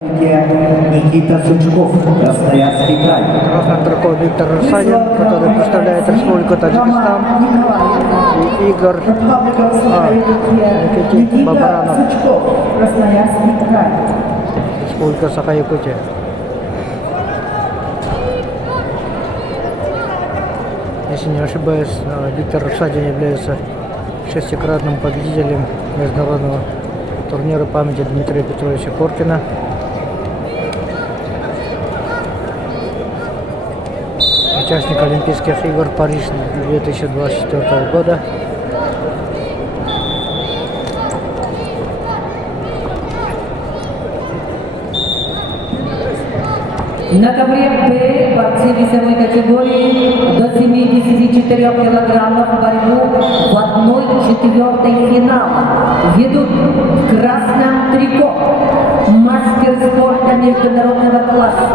Никита Сучков, Красноярский край. Красный игроков Виктор Рассадин, который представляет Республику Таджикистан. И Игорь Никитин Бабаранов, Сучков, Красноярский край. Республика Саха-Якутия. Если не ошибаюсь, Виктор Рассадин является шестикратным победителем международного турнира памяти Дмитрия Петровича Коркина. Участник Олимпийских игр Париж 2024 года. На ковре Б борцы весовой категории до 74 килограммов борьбу в 1/4 финала ведут в красном трико мастер спорта международного класса,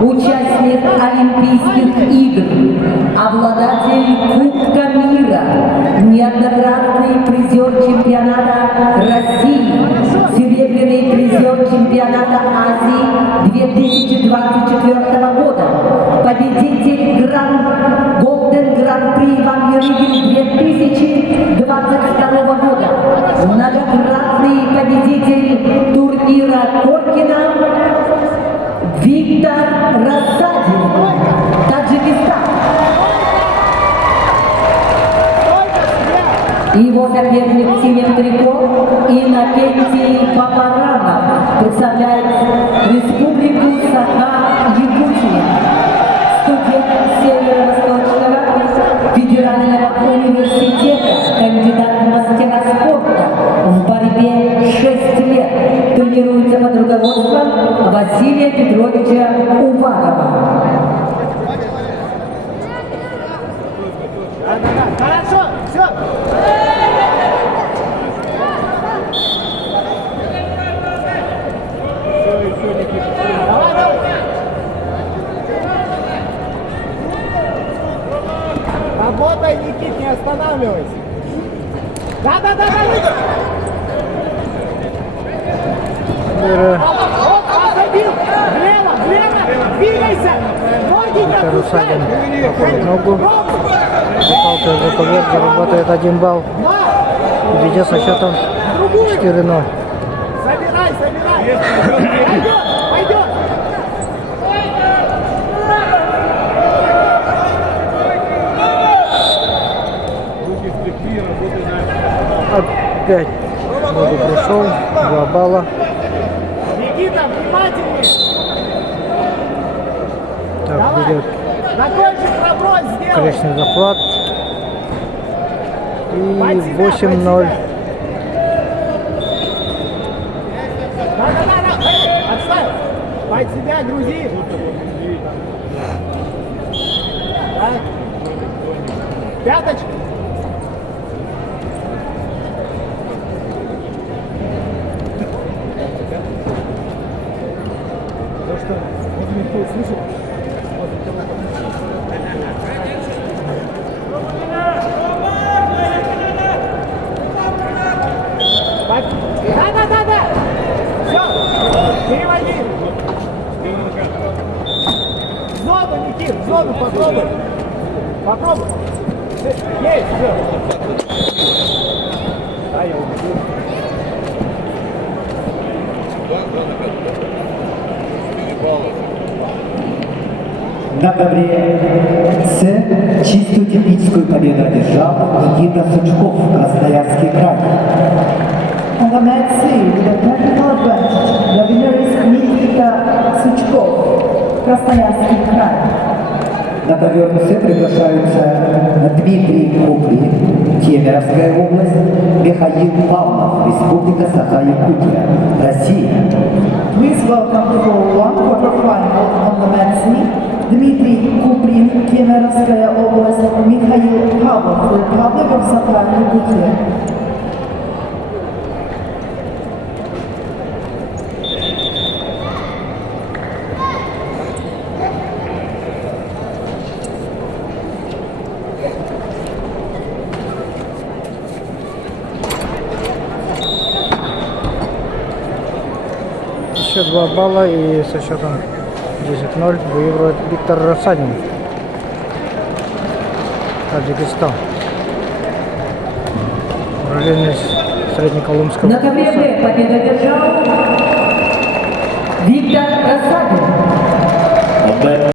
участник Олимпийских игр, обладатель Кубка мира, неоднократный призер чемпионата России, серебряный призер чемпионата Азии 2024 года, победитель Голден Гран-при Иван Ярыгин 2022 года, многократный победитель турнира Коркина Виктор Рассадин, Таджикистан. Его соперник в синем трико Иннокентий Бабаранов представляет Республику Саха-Якутия, студент Северо-Восточного федерального университета, кандидат в мастера спорта, в борьбе 6 лет, тренируется под руководством Василия Петровича Уварова. Хорошо, все. Работай, Никит, не останавливайся. Да. Вот, посадил. Влево, двигайся. Ноги не Виктор Рассадин отпускай. проходит ногу. Палка за ковер заработает 1 балл. Ведет со счетом 4-0. Собирай. Пойдет. Опять ногу пришел. 2 балла. Никита, внимательней. Так, ведет На кончик проброс сделай. колечный захват. И 8-0. Да. Отставь. Под себя грузи. Так. Пяточка. Ну что, вот никто слышал? Да. Все, переводи. В зону, Никит, в зону попробуй. Есть, все. Да, я убегу. На ковре С чистую техническую победу одержал Никита Сучков, Красноярский край. On the mat C, with a technical advantage, the winner is Nikita Suchkov, Красноярский край. На ковер С приглашаются Дмитрий Куприн, Кемеровская область, Михаил Павлов, Республика Саха-Якутия, Россия. Please welcome for one quarterfinal on the mat C, Дмитрий Куприн, Кемеровская область, Михаил Павлов, Republic of Sakha-Yakutия. еще 2 балла и со счетом 10-0 выигрывает Виктор Рассадин. Таджикистан. Уроженец Среднеколымского На ковре курса. Б победу одержал